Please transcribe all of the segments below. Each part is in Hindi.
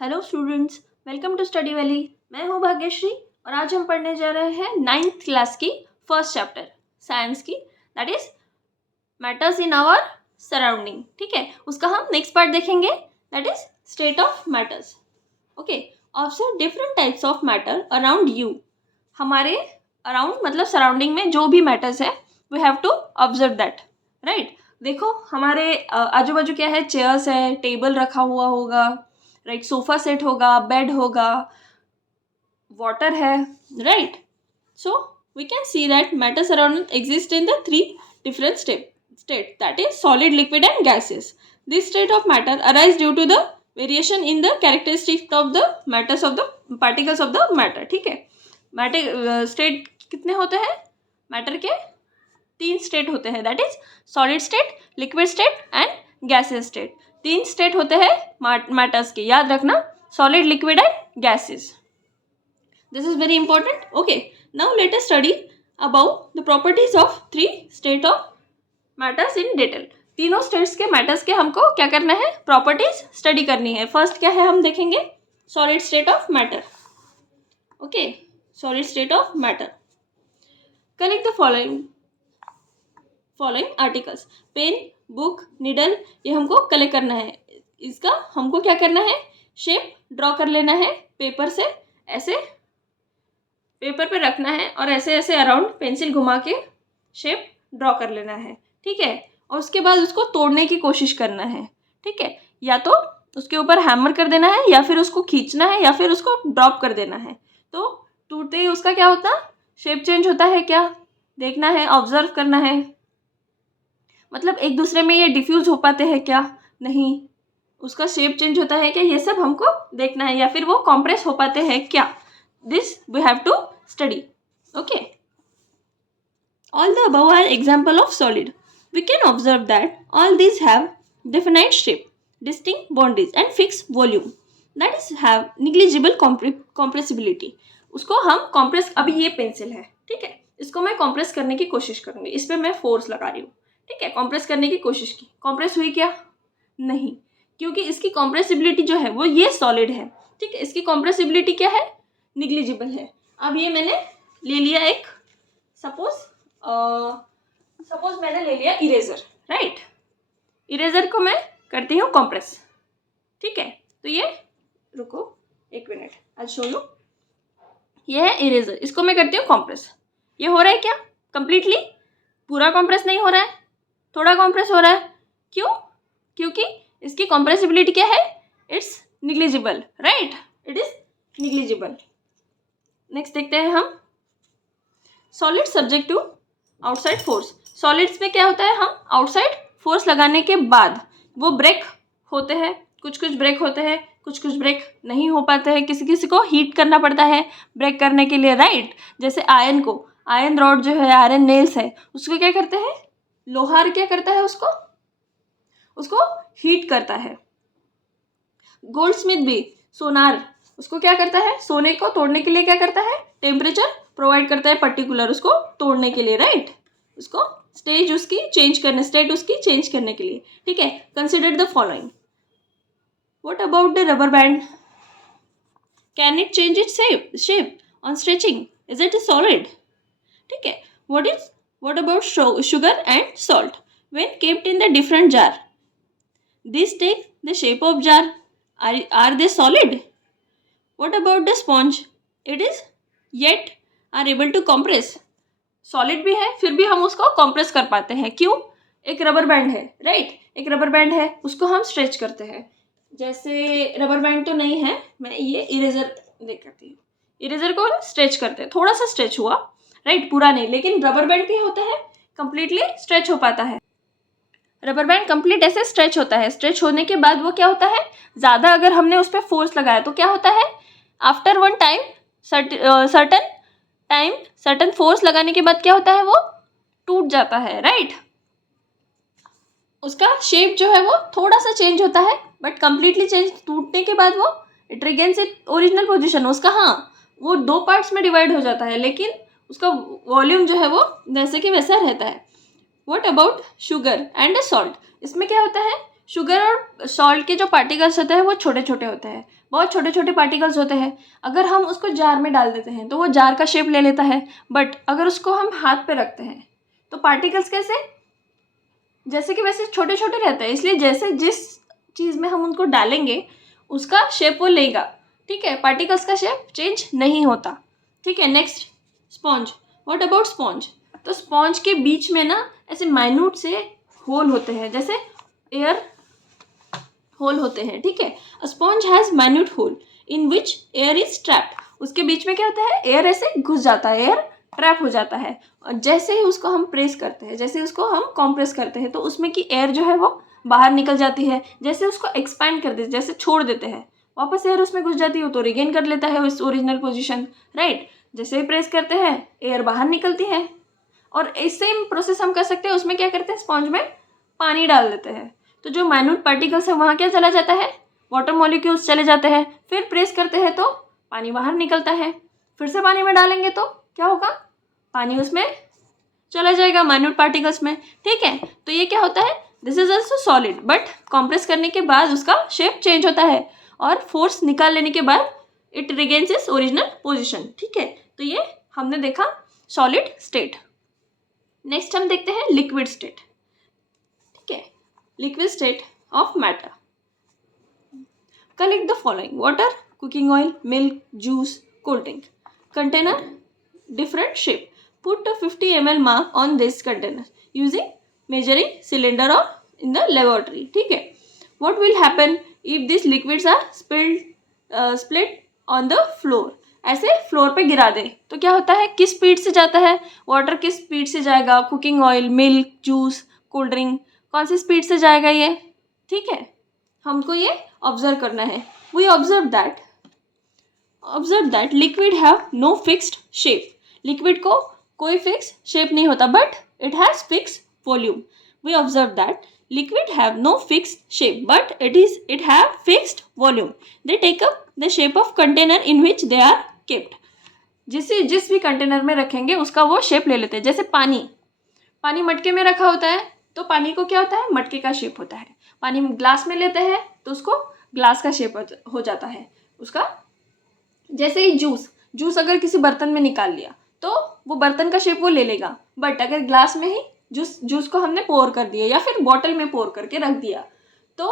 Hello students, welcome to Study Valley. मैं हूँ भाग्यश्री और आज हम पढ़ने जा रहे हैं 9th क्लास की फर्स्ट चैप्टर साइंस की, that is matters in our surrounding. ठीक है, उसका हम नेक्स्ट पार्ट देखेंगे, that is state of matters. Okay, observe different types of matter around you. हमारे अराउंड मतलब सराउंडिंग में जो भी मैटर्स है we have to observe that, right. देखो हमारे आजू बाजू क्या है, चेयर्स है, टेबल रखा हुआ होगा, राइट, सोफा सेट होगा, बेड होगा, वाटर है, right. So we can see that matter surrounding exist in the three different state, that is solid, liquid and gases. This state of matter arise due to the variation in the characteristics of the matters of the particles of the matter. ठीक है, मैटर स्टेट कितने होते हैं? मैटर के 3 स्टेट होते हैं, that is solid state, liquid state and gases state. 3 state होते हैं मैटर्स के, याद रखना, solid, liquid and gases. This is very important. Okay, now let us study about the properties of 3 state of matters in detail. तीनों स्टेट्स के मैटर्स के हमको क्या करना है? प्रॉपर्टीज स्टडी करनी है। फर्स्ट क्या है हम देखेंगे? Solid state of matter. Okay, solid state of matter. Collect the following articles. Pen, book, needle, ये हमको कलेक्ट करना है। इसका हमको क्या करना है? शेप ड्रॉ कर लेना है पेपर से, ऐसे पेपर पे रखना है और ऐसे ऐसे अराउंड पेंसिल घुमा के शेप ड्रॉ कर लेना है। ठीक है, और उसके बाद उसको तोड़ने की कोशिश करना है। ठीक है, या तो उसके ऊपर हैमर कर देना है, या फिर उसको खींचना है, या फिर उसको ड्रॉप कर देना है। तो टूटते ही उसका क्या होता है? शेप चेंज होता है क्या? देखना है, ऑब्जर्व करना है। मतलब एक दूसरे में ये डिफ्यूज हो पाते हैं क्या? नहीं। उसका शेप चेंज होता है क्या? ये सब हमको देखना है। या फिर वो कॉम्प्रेस हो पाते हैं क्या? This we have to study. Okay, all the above are example of solid. We can observe that all these have definite shape, distinct boundaries and fixed volume, that is have negligible compressibility. उसको हम compress, अभी ये पेंसिल है, ठीक है, इसको मैं compress करने की कोशिश करूंगी, इस पर मैं फोर्स लगा रही हूँ। ठीक है, compress करने की कोशिश की, compress हुई क्या? नहीं, क्योंकि इसकी compressibility जो है वो ये solid है। ठीक है, इसकी compressibility क्या है? निग्लिजिबल है। अब ये मैंने ले लिया एक, सपोज मैंने ले लिया इरेजर, राइट। इरेजर को मैं करती हूँ कॉम्प्रेस। ठीक है, तो ये, रुको एक मिनट, आई शो यू। ये है इरेजर, इसको मैं करती हूँ कॉम्प्रेस। ये हो रहा है क्या? कंप्लीटली पूरा कॉम्प्रेस नहीं हो रहा है, थोड़ा कॉम्प्रेस हो रहा है। क्यों? क्योंकि इसकी कॉम्प्रेसिबिलिटी क्या है? It's negligible, right, it is negligible. Next देखते हैं हम, solid subject to outside force. Solids में क्या होता है? हम आउटसाइड फोर्स लगाने के बाद वो ब्रेक होते हैं, कुछ कुछ ब्रेक होते हैं, कुछ कुछ ब्रेक नहीं हो पाते हैं। किसी किसी को हीट करना पड़ता है ब्रेक करने के लिए, राइट। जैसे आयरन को, आयरन रॉड जो है, आयरन नेल्स है, उसको क्या करते हैं? लोहार क्या करता है? उसको हीट करता है। गोल्ड स्मिथ भी, सोनार, उसको क्या करता है? सोने को तोड़ने के लिए क्या करता है? टेम्परेचर प्रोवाइड करता है पर्टिकुलर, उसको तोड़ने के लिए, राइट। उसको स्टेट उसकी चेंज करने के लिए। ठीक है, consider the following. What about the rubber band? Can it change its shape on stretching? Is it solid? ठीक है, what about sugar and salt when kept in the different jar? This take the shape of jar, are they solid? What about the sponge? It is yet are able to compress. Solid भी है फिर भी हम उसको कॉम्प्रेस कर पाते हैं। क्यों? एक रबर बैंड है, राइट, एक रबर बैंड है, उसको हम स्ट्रेच करते हैं। जैसे रबर बैंड तो नहीं है, मैं ये इरेजर देख करती हूँ, इरेजर को स्ट्रेच करते हैं, थोड़ा सा स्ट्रेच हुआ, राइट, पूरा नहीं। लेकिन रबर बैंड क्या होता है? कंप्लीटली स्ट्रेच हो पाता है। रबर बैंड कंप्लीट ऐसे स्ट्रेच होता है। स्ट्रेच होने के बाद वो क्या होता है? ज़्यादा अगर हमने उस पर फोर्स लगाया तो क्या होता है? After one time, certain force लगाने के बाद क्या होता है? वो टूट जाता है, राइट। उसका शेप जो है वो थोड़ा सा चेंज होता है, बट कंप्लीटली चेंज, टूटने के बाद वो it regains it original position. उसका, हाँ, वो 2 पार्ट्स में डिवाइड हो जाता है, लेकिन उसका वॉल्यूम जो है वो वैसे कि वैसा रहता है। What about sugar and salt? इसमें क्या होता है? शुगर और सॉल्ट के जो पार्टिकल्स होते हैं वो छोटे छोटे होते हैं, बहुत छोटे छोटे पार्टिकल्स होते हैं। अगर हम उसको जार में डाल देते हैं तो वो जार का शेप ले लेता है, बट अगर उसको हम हाथ पे रखते हैं तो पार्टिकल्स कैसे, जैसे कि वैसे छोटे छोटे रहते हैं, इसलिए जैसे जिस चीज़ में हम उनको डालेंगे उसका शेप वो लेगा। ठीक है, पार्टिकल्स का शेप चेंज नहीं होता। ठीक है, next sponge. What about sponge? तो स्पॉन्ज के बीच में ना ऐसे माइन्यूट से होल होते हैं, जैसे एयर होल होते हैं। ठीक है, sponge has minute hole in which air is trapped. उसके बीच में क्या होता है, एयर ऐसे घुस जाता है, एयर ट्रैप हो जाता है। और जैसे ही उसको हम प्रेस करते हैं, जैसे उसको हम कॉम्प्रेस करते हैं, तो उसमें की एयर जो है वो बाहर निकल जाती है। जैसे उसको एक्सपैंड कर देते, जैसे छोड़ देते हैं, वापस एयर उसमें घुस जाती है तो रिगेन कर लेता है उस ओरिजिनल पोजीशन, राइट। जैसे ही प्रेस करते हैं एयर बाहर निकलती है। और सेम प्रोसेस हम कर सकते हैं, उसमें क्या करते हैं, स्पॉन्ज में पानी डाल देते हैं, तो जो माइन्यूट पार्टिकल्स है वहाँ क्या चला जाता है, वाटर मॉलिक्यूल्स चले जाते हैं। फिर प्रेस करते हैं तो पानी बाहर निकलता है, फिर से पानी में डालेंगे तो क्या होगा, पानी उसमें चला जाएगा माइन्यूट पार्टिकल्स में। ठीक है, तो ये क्या होता है, this is also solid, but compress करने के बाद उसका शेप चेंज होता है और फोर्स निकाल लेने के बाद it regains its original position. ठीक है, तो ये हमने देखा सॉलिड स्टेट। नेक्स्ट हम देखते हैं लिक्विड स्टेट। ठीक है, liquid state of matter. Collect the following: water, cooking oil, milk, juice, cold drink. Container different shape. Put a 50 ml mark on this container using measuring cylinder or in the laboratory. ठीक है, what will happen if these liquids are split on the floor? ऐसे फ्लोर पे गिरा दे तो क्या होता है, किस स्पीड से जाता है, वाटर किस स्पीड से जाएगा, cooking oil, milk, juice, cold drink कौन सी स्पीड से जाएगा ये। ठीक है, हमको ये ऑब्जर्व करना है। We observe that liquid have no fixed shape. Liquid को कोई फिक्स शेप नहीं होता, but it has fix volume. We observe that liquid have no fix shape but it have fixed volume. They take up the shape of container in which they are kept. जिस भी कंटेनर में रखेंगे उसका वो शेप ले लेते हैं। जैसे पानी मटके में रखा होता है तो पानी को क्या होता है, मटके का शेप होता है। पानी ग्लास में लेते हैं तो उसको ग्लास का शेप हो जाता है उसका। जैसे ही जूस अगर किसी बर्तन में निकाल लिया तो वो बर्तन का शेप वो ले लेगा, बट अगर ग्लास में ही जूस को हमने पोर कर दिया या फिर बॉटल में पोर करके रख दिया तो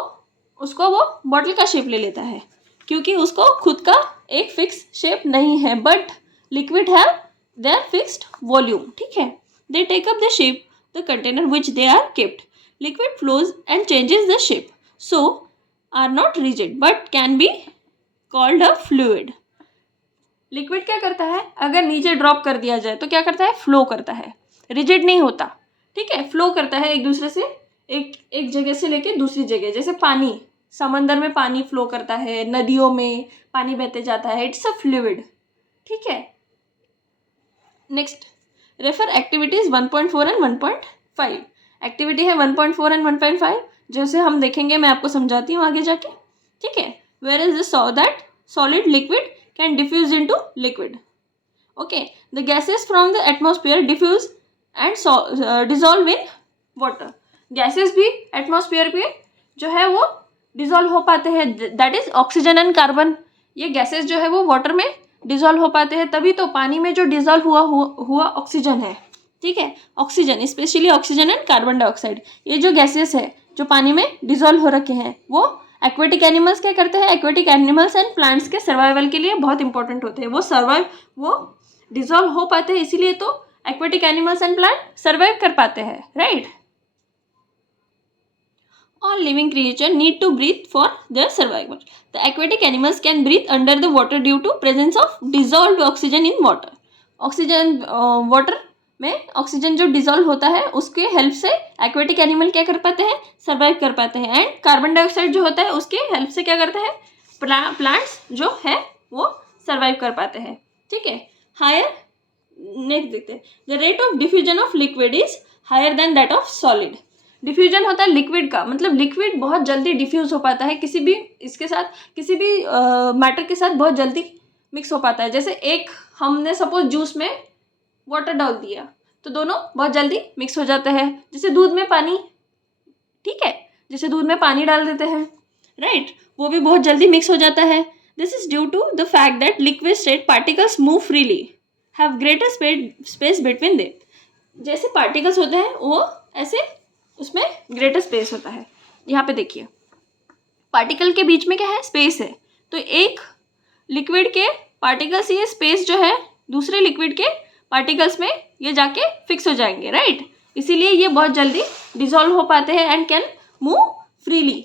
उसको वो बॉटल का शेप ले लेता है, क्योंकि उसको खुद का एक फिक्स शेप नहीं है। But liquid have their fixed volume. ठीक है, they take up the shape the container which they are kept. Liquid flows and changes the shape, so are not rigid but can be called a fluid. Liquid क्या करता है, अगर नीचे ड्रॉप कर दिया जाए तो क्या करता है, फ्लो करता है, रिजिड नहीं होता। ठीक है, फ्लो करता है एक दूसरे से, एक जगह से लेके दूसरी जगह। जैसे पानी, समंदर में पानी फ्लो करता है, नदियों में पानी बहते जाता है, इट्स अ फ्लूइड। ठीक है, next refer activities 1.4 and 1.5। Activity है 1.4 एंड 1.5, जैसे हम देखेंगे, मैं आपको समझाती हूँ आगे जाके। ठीक है, where is this saw that solid liquid can diffuse into liquid. Okay, the gases from the atmosphere diffuse and dissolve in water. Gases भी atmosphere पे जो है वो dissolve हो पाते हैं, that is oxygen and carbon। ये gases जो है वो water में dissolve हो पाते हैं, तभी तो पानी में जो dissolve हुआ ऑक्सीजन है। ठीक है, oxygen, specially oxygen and carbon dioxide, ये जो गैसेस है जो पानी में डिजोल्व हो रखे हैं वो एक्वेटिक एनिमल्स क्या करते हैं, एक्वेटिक एनिमल्स एंड प्लांट्स के सर्वाइवल के लिए बहुत इंपॉर्टेंट होते हैं। वो डिजोल्व हो पाते हैं, इसीलिए तो aquatic animals and plant survive कर पाते हैं, right. All living creature need to breathe for their survival. The aquatic animals can breathe under the water due to presence of dissolved oxygen in water. Oxygen water में ऑक्सीजन जो डिजोल्व होता है उसके हेल्प से एक्वेटिक एनिमल क्या कर पाते हैं, सर्वाइव कर पाते हैं। एंड कार्बन डाइऑक्साइड जो होता है उसके हेल्प से क्या करते हैं, प्लांट्स जो है वो सर्वाइव कर पाते हैं। ठीक है, हायर, नेक्स्ट देखते हैं, the rate of diffusion of liquid is higher than that of solid. Diffusion होता है लिक्विड का, मतलब लिक्विड बहुत जल्दी डिफ्यूज हो पाता है, किसी भी मैटर के साथ बहुत जल्दी मिक्स हो पाता है। जैसे एक हमने सपोज जूस में वाटर डाल दिया तो दोनों बहुत जल्दी मिक्स हो जाते हैं, जैसे दूध में पानी। ठीक है, जैसे दूध में पानी डाल देते हैं, राइट, वो भी बहुत जल्दी मिक्स हो जाता है. This is due to the fact that liquid state particles move freely, have greater space between they. जैसे पार्टिकल्स होते हैं वो ऐसे उसमें ग्रेटर स्पेस होता है. यहाँ पे देखिए पार्टिकल के बीच में क्या है, स्पेस है. तो एक लिक्विड के पार्टिकल्स ये स्पेस जो है दूसरे लिक्विड के पार्टिकल्स में ये जाके फिक्स हो जाएंगे, राइट. इसीलिए ये बहुत जल्दी डिसॉल्व हो पाते हैं and can move freely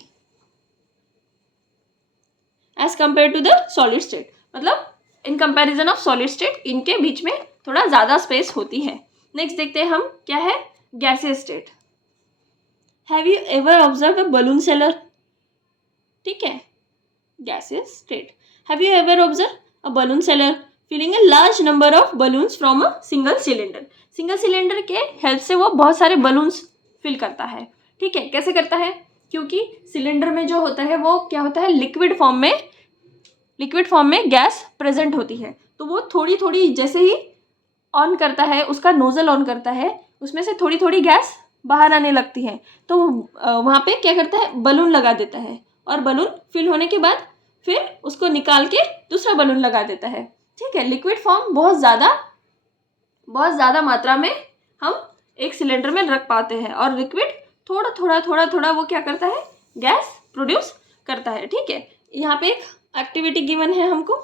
as compare to the solid state. मतलब in comparison of solid state इनके बीच में थोड़ा ज़्यादा स्पेस होती है. नेक्स्ट देखते हैं हम क्या है, gaseous state. Have you ever observe a balloon seller? ठीक है, gaseous state. Have you ever observe a balloon seller filling a large number of balloons from a single cylinder. Single cylinder के हेल्प से वो बहुत सारे बलून्स फिल करता है. ठीक है, कैसे करता है, क्योंकि सिलेंडर में जो होता है वो क्या होता है, लिक्विड फॉर्म में गैस प्रेजेंट होती है. तो वो थोड़ी थोड़ी जैसे ही ऑन करता है, उसका नोजल ऑन करता है, उसमें से थोड़ी थोड़ी गैस बाहर आने लगती है. तो वहाँ पे क्या करता है, बलून लगा देता है और बलून फिल होने के बाद फिर उसको निकाल के दूसरा बलून लगा देता है. ठीक है, लिक्विड फॉर्म बहुत ज़्यादा मात्रा में हम एक सिलेंडर में रख पाते हैं और लिक्विड थोड़ा थोड़ा वो क्या करता है, गैस प्रोड्यूस करता है. ठीक है, यहाँ पे एक एक्टिविटी गिवन है हमको,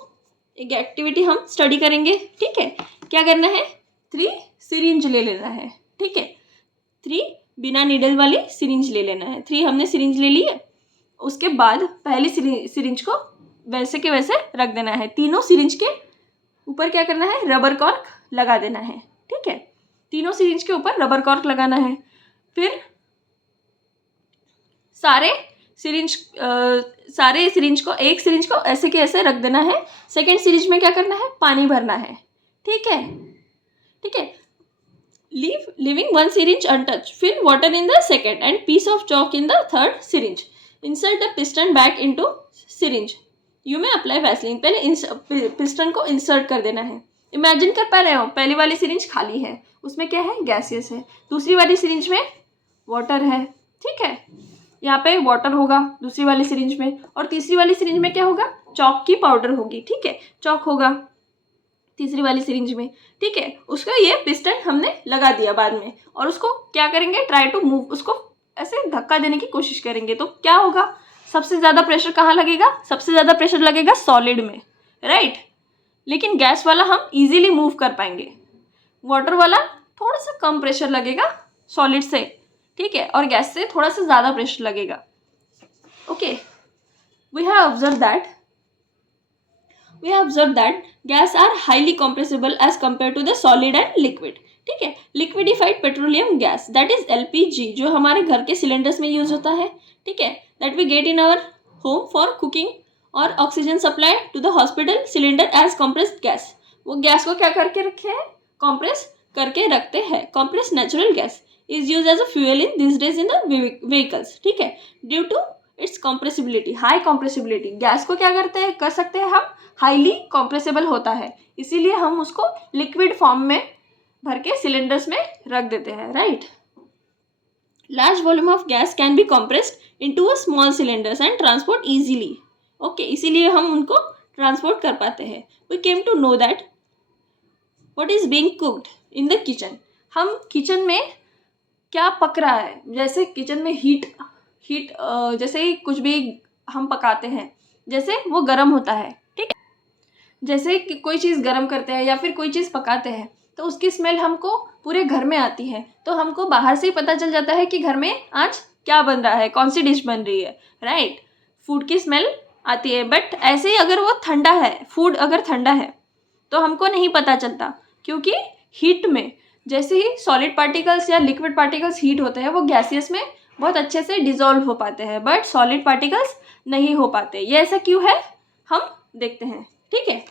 एक एक्टिविटी हम स्टडी करेंगे. ठीक है, क्या करना है, 3 सिरिंज ले लेना है. ठीक है, 3 बिना नीडल वाली सिरिंज ले लेना है. 3 हमने सिरिंज ले ली है. उसके बाद पहली सिरिंज को वैसे के वैसे रख देना है. तीनों सिरिंज के ऊपर क्या करना है, रबर कॉर्क लगा देना है. ठीक है, तीनों सिरिंज के ऊपर रबर कॉर्क लगाना है. फिर सारे सिरिंज को, एक सिरिंज को ऐसे के ऐसे रख देना है. सेकेंड सिरिंज में क्या करना है, पानी भरना है. ठीक है, leaving one syringe untouched. Fill water in the second and piece of chalk in the third syringe. Insert the piston back into syringe. You may apply Vaseline. पहले पिस्टन को इंसर्ट कर देना है. इमेजिन कर पा रहे हो, पहली वाली सिरिंज खाली है, उसमें क्या है, गैसियस है. दूसरी वाली सिरिंज में वाटर है. ठीक है, यहाँ पे वाटर होगा दूसरी वाली सिरिंज में, और तीसरी वाली सिरिंज में क्या होगा, चॉक की पाउडर होगी. ठीक है, चॉक होगा तीसरी वाली सिरिंज में. ठीक है, उसका ये पिस्टन हमने लगा दिया बाद में, और उसको क्या करेंगे, ट्राई टू मूव, उसको ऐसे धक्का देने की कोशिश करेंगे. तो क्या होगा, सबसे ज़्यादा प्रेशर कहाँ लगेगा, सबसे ज़्यादा प्रेशर लगेगा सॉलिड में, राइट. लेकिन गैस वाला हम इजीली मूव कर पाएंगे. वाटर वाला थोड़ा सा कम प्रेशर लगेगा सॉलिड से. ठीक है, और गैस से थोड़ा सा ज़्यादा प्रेशर लगेगा. Okay, we have observed that gas are highly compressible as compared to the solid and liquid. ठीक है, liquefied petroleum gas that is LPG जो हमारे घर के सिलेंडर्स में यूज होता है. ठीक है, that we get in our home for cooking और oxygen supply to the hospital cylinder as compressed gas. वो गैस को क्या करके रखे हैं, कॉम्प्रेस करके रखते हैं. Compress natural gas is use as a fuel in this days in the vehicles. ठीक है, due to its compressibility, high compressibility, gas को क्या कर सकते हैं हम, हाईली कॉम्प्रेसिबल होता है, इसीलिए हम उसको लिक्विड फॉर्म में भर के सिलेंडर्स में रख देते हैं, right. Large volume of gas can be compressed into a small cylinders and transport easily. Okay, इसीलिए हम उनको ट्रांसपोर्ट कर पाते हैं. We came to know that what is being cooked in the kitchen. हम किचन में क्या पक रहा है, जैसे किचन में हीट जैसे ही कुछ भी हम पकाते हैं, जैसे वो गर्म होता है. ठीक है, जैसे कि कोई चीज़ गर्म करते हैं या फिर कोई चीज़ पकाते हैं तो उसकी स्मेल हमको पूरे घर में आती है. तो हमको बाहर से ही पता चल जाता है कि घर में आज क्या बन रहा है, कौन सी डिश बन रही है, राइट. फूड की स्मेल आती है. बट ऐसे ही अगर वो ठंडा है, फूड अगर ठंडा है तो हमको नहीं पता चलता, क्योंकि हीट में जैसे ही सॉलिड पार्टिकल्स या लिक्विड पार्टिकल्स हीट होते हैं वो गैसियस में बहुत अच्छे से डिसॉल्व हो पाते हैं, बट सॉलिड पार्टिकल्स नहीं हो पाते. ये ऐसा क्यों है, हम देखते हैं. ठीक है,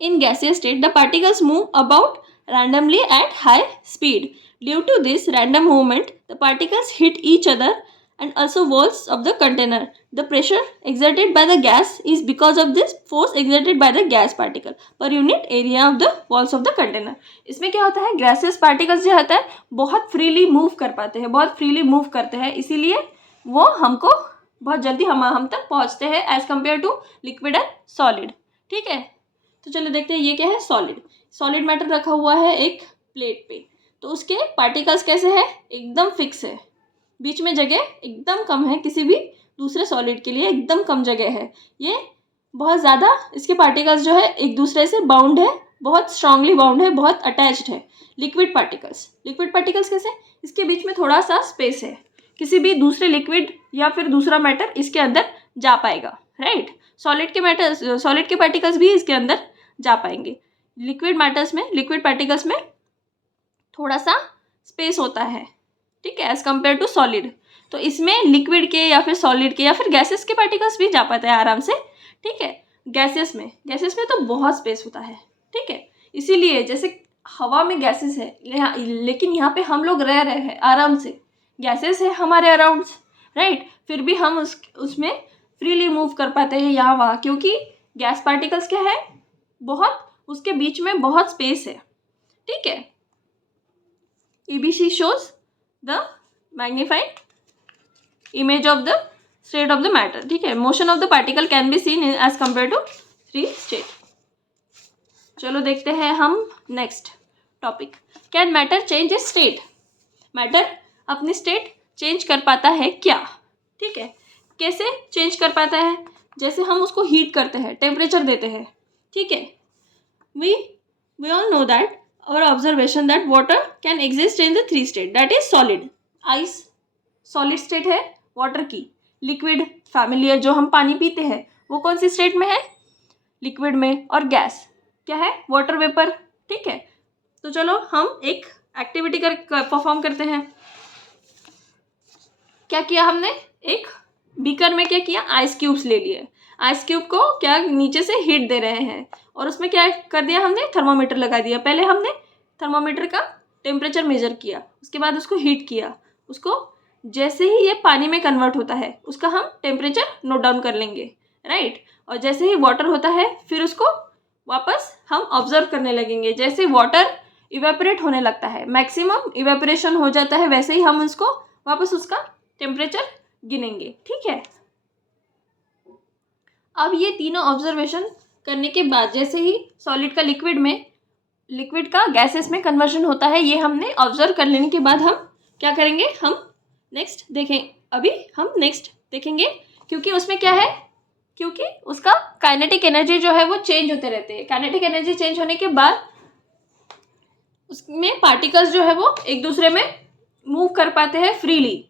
in gaseous state the particles move about randomly at high speed. Due to this random movement, the particles hit each other and also walls of the container. The pressure exerted by the gas is because of this force exerted by the gas particle per unit area of the walls of the container. इसमें क्या होता है, गैसेस पार्टिकल्स जो होता है बहुत फ्रीली मूव कर पाते हैं, बहुत फ्रीली मूव करते हैं, इसीलिए वो हमको बहुत जल्दी हम तक पहुंचते हैं as compare to liquid and solid. ठीक है, तो चलो देखते हैं ये क्या है. सॉलिड मैटर रखा हुआ है एक प्लेट पे, तो उसके पार्टिकल्स कैसे है, एकदम फिक्स है, बीच में जगह एकदम कम है, किसी भी दूसरे सॉलिड के लिए एकदम कम जगह है. ये बहुत ज़्यादा इसके पार्टिकल्स जो है एक दूसरे से बाउंड है, बहुत स्ट्रांगली बाउंड है, बहुत अटैच्ड है. लिक्विड पार्टिकल्स कैसे, इसके बीच में थोड़ा सा स्पेस है, किसी भी दूसरे लिक्विड या फिर दूसरा मैटर इसके अंदर जा पाएगा. राइट, सॉलिड के पार्टिकल्स भी इसके अंदर जा पाएंगे. लिक्विड पार्टिकल्स में थोड़ा सा स्पेस होता है. ठीक है, एज कम्पेयर टू सॉलिड. तो इसमें लिक्विड के या फिर सॉलिड के या फिर गैसेस के पार्टिकल्स भी जा पाते हैं आराम से. ठीक है, गैसेस में तो बहुत स्पेस होता है. ठीक है, इसीलिए जैसे हवा में गैसेस है, लेकिन यहाँ पे हम लोग रह रहे हैं आराम से, गैसेस है हमारे अराउंड. राइट, फिर भी हम उसमें फ्रीली मूव कर पाते हैं यहाँ वहाँ, क्योंकि गैस पार्टिकल्स क्या है, बहुत उसके बीच में बहुत स्पेस है. ठीक है, EBC shows the magnified image of the state of the matter. ठीक है, motion of the particle can be seen as compared to free state. चलो देखते हैं हम next topic. Can matter change it's state. Matter अपनी स्टेट चेंज कर पाता है क्या. ठीक है, कैसे चेंज कर पाता है, जैसे हम उसको हीट करते हैं, टेम्परेचर देते हैं. ठीक है, we all know that our observation that water can exist in the three state, that is solid. ice solid state है water की. liquid familiar जो हम पानी पीते हैं वो कौन सी स्टेट में है, लिक्विड में. और गैस क्या है, वाटर वेपर. ठीक है, तो चलो हम एक एक्टिविटी परफॉर्म करते हैं. क्या किया हमने, एक बीकर में क्या किया, आइस क्यूब्स ले लिए. आइस क्यूब को क्या नीचे से हीट दे रहे हैं, और उसमें क्या कर दिया हमने, थर्मोमीटर लगा दिया. पहले हमने थर्मोमीटर का टेम्परेचर मेजर किया, उसके बाद उसको हीट किया. उसको जैसे ही ये पानी में कन्वर्ट होता है उसका हम टेम्परेचर नोट डाउन कर लेंगे. राइट, और जैसे ही वाटर होता है फिर उसको वापस हम ऑब्जर्व करने लगेंगे. जैसे वाटर इवेपोरेट होने लगता है, मैक्सिमम इवेपोरेशन हो जाता है, वैसे ही हम उसको वापस उसका टेम्परेचर गिनेंगे. ठीक है, अब ये तीनों ऑब्जर्वेशन करने के बाद जैसे ही सॉलिड का लिक्विड का गैसेस में कन्वर्जन होता है, ये हमने ऑब्जर्व कर लेने के बाद हम क्या करेंगे, हम नेक्स्ट देखेंगे. क्योंकि उसमें क्या है, क्योंकि उसका काइनेटिक एनर्जी जो है वो चेंज होते रहते हैं. काइनेटिक एनर्जी चेंज होने के बाद उसमें पार्टिकल्स जो है वो एक दूसरे में मूव कर पाते हैं फ्रीली.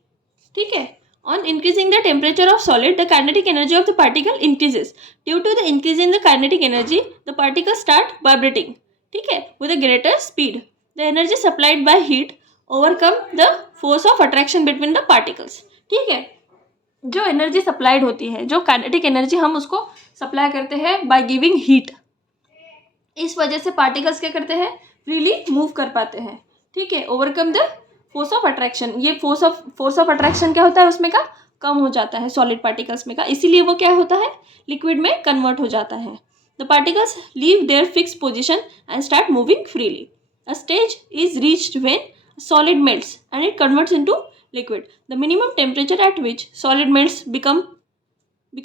ठीक है, on increasing the temperature of solid, the kinetic energy of the particle increases. Due to the increase in the kinetic energy, the particles start vibrating. ठीक है, with a greater speed. The energy supplied by heat overcome the force of attraction between the particles. ठीक है, जो एनर्जी सप्लाइड होती है, जो काइनेटिक एनर्जी हम उसको सप्लाई करते हैं बाय गिविंग हीट, इस वजह से पार्टिकल्स क्या करते हैं, फ्रीली मूव कर पाते हैं. ठीक है, overcome the force of attraction. ये फोर्स ऑफ अट्रैक्शन क्या होता है उसमें का, कम हो जाता है सॉलिड पार्टिकल्स में का, इसीलिए वो क्या होता है, लिक्विड में कन्वर्ट हो जाता है. The particles leave their fix position and start moving freely. A stage is reached when solid melts and it converts into liquid. The minimum temperature at which solid melts become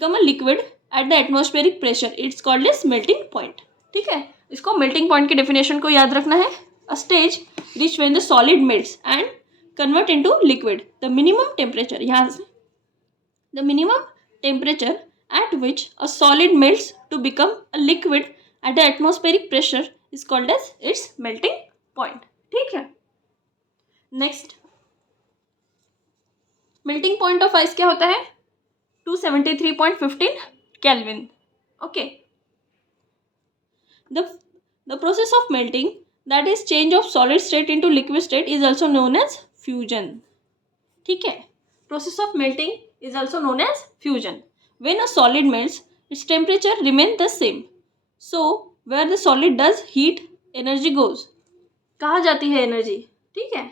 a liquid at the atmospheric pressure, it's called as melting point. ठीक है, इसको melting point की definition को याद रखना है. A stage reached when the solid melts and convert into liquid. The minimum temperature, यहाँ से the minimum temperature at which a solid melts to become a liquid at the atmospheric pressure is called as its melting point. ठीक है, next melting point of ice क्या होता है, 273.15 kelvin. Okay, the process of melting, that is change of solid state into liquid state, is also known as fusion. ठीक है, process of melting is also known as fusion. When a solid melts, its temperature remain the same. So where the solid does heat, energy goes. कहाँ जाती है एनर्जी. ठीक है,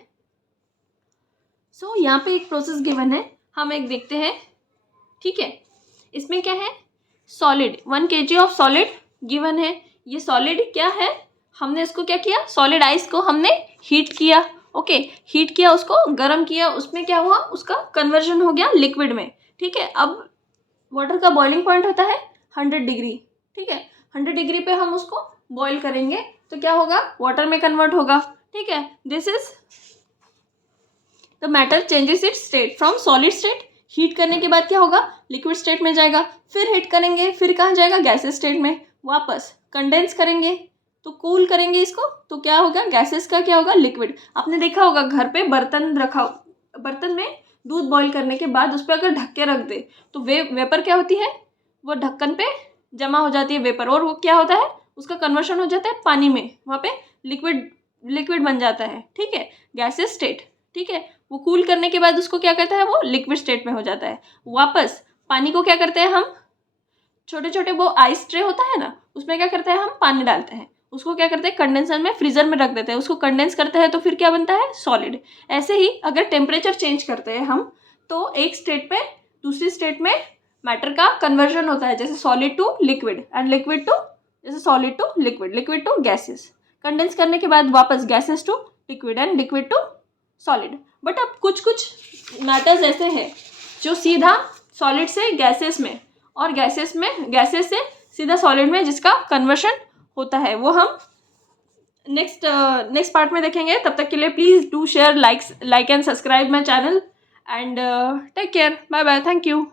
सो यहाँ पे एक प्रोसेस गिवन है, हम एक देखते हैं, ठीक है। इसमें क्या है, solid 1 kg of solid given है। ये सॉलिड क्या है, हमने इसको क्या किया, सॉलिड आइस को हमने हीट किया, ओके, हीट किया, उसको गर्म किया, उसमें क्या हुआ, उसका कन्वर्जन हो गया लिक्विड में, ठीक है। अब वाटर का बॉइलिंग पॉइंट होता है 100 डिग्री, ठीक है। 100 डिग्री पे हम उसको बॉईल करेंगे तो क्या होगा, वाटर में कन्वर्ट होगा, ठीक है। This is the matter changes it's state from solid state. Heat करने के बाद क्या होगा, लिक्विड स्टेट में जाएगा, फिर हीट करेंगे, फिर कहाँ जाएगा, गैसेस स्टेट में, वापस कंडेंस करेंगे तो कूल करेंगे इसको, तो क्या होगा, गैसेस का क्या होगा, लिक्विड। आपने देखा होगा घर पे बर्तन रखा, बर्तन में दूध बॉईल करने के बाद उस पर अगर ढक के रख दे तो वेपर क्या होती है, वो ढक्कन पे जमा हो जाती है वेपर, और वो क्या होता है, उसका कन्वर्शन हो जाता है पानी में, वहाँ पे लिक्विड बन जाता है, ठीक है, गैसेस स्टेट, ठीक है। वो कूल करने के बाद उसको क्या करता है, वो लिक्विड स्टेट में हो जाता है। वापस पानी को क्या करते हैं हम, छोटे छोटे वो आइस ट्रे होता है ना, उसमें क्या करते हैं हम, पानी डालते हैं, उसको क्या करते हैं, कंडेंसर में फ्रीजर में रख देते हैं, उसको कंडेंस करते हैं तो फिर क्या बनता है, सॉलिड। ऐसे ही अगर टेम्परेचर चेंज करते हैं हम तो एक स्टेट पे दूसरी स्टेट में मैटर का कन्वर्जन होता है, जैसे solid to liquid and liquid to, जैसे solid to liquid, liquid to gases. Condense करने के बाद वापस gases to liquid and liquid to solid. But अब कुछ कुछ मैटर्स ऐसे हैं जो सीधा सॉलिड से गैसेस में और गैसेस से सीधा सॉलिड में जिसका कन्वर्शन होता है, वो हम नेक्स्ट पार्ट में देखेंगे। तब तक के लिए please do share, like and subscribe my channel and take care, bye bye, thank you.